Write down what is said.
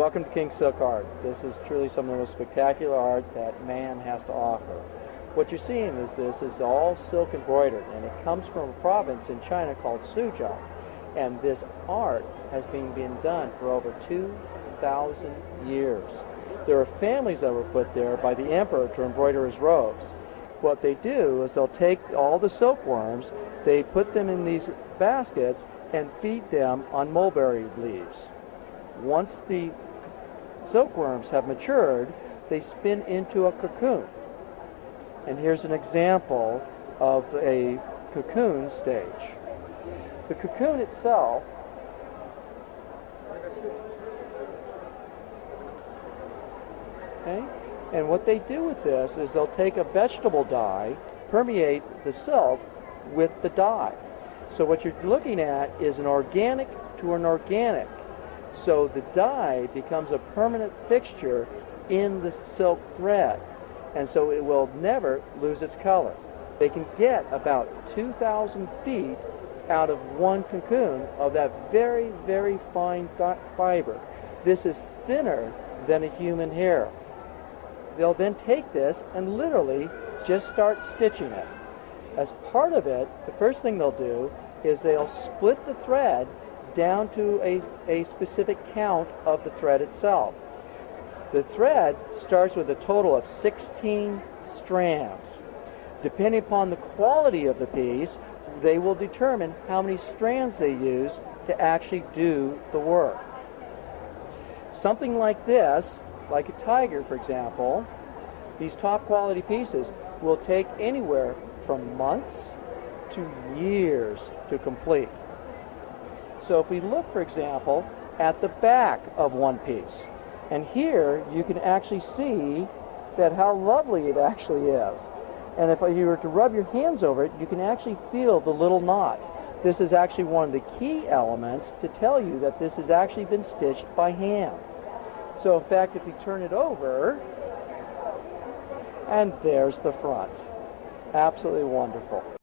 Welcome to King Silk Art. This is truly some of the most spectacular art that man has to offer. What you're seeing is this is all silk embroidered, and it comes from a province in China called Suzhou. And this art has been done for over 2,000 years. There are families that were put there by the emperor to embroider his robes. What they do is they'll take all the silkworms, they put them in these baskets and feed them on mulberry leaves. Once the silkworms have matured, they spin into a cocoon. And here's an example of a cocoon stage. The cocoon itself and what they do with this is they'll take a vegetable dye, permeate the silk with the dye. So what you're looking at is an organic to an organic. So the dye becomes a permanent fixture in the silk thread, and so it will never lose its color. They can get about 2,000 feet out of one cocoon of that very, very fine fiber. This is thinner than a human hair. They'll then take this and literally just start stitching it. As part of it, the first thing they'll do is they'll split the thread down to a specific count of the thread itself. The thread starts with a total of 16 strands. Depending upon the quality of the piece, they will determine how many strands they use to actually do the work. Something like this, like a tiger for example, these top quality pieces will take anywhere from months to years to complete. So if we look, for example, at the back of one piece, and here you can actually see that how lovely it actually is. And if you were to rub your hands over it, you can actually feel the little knots. This is actually one of the key elements to tell you that this has actually been stitched by hand. So in fact, if you turn it over, and there's the front. Absolutely wonderful.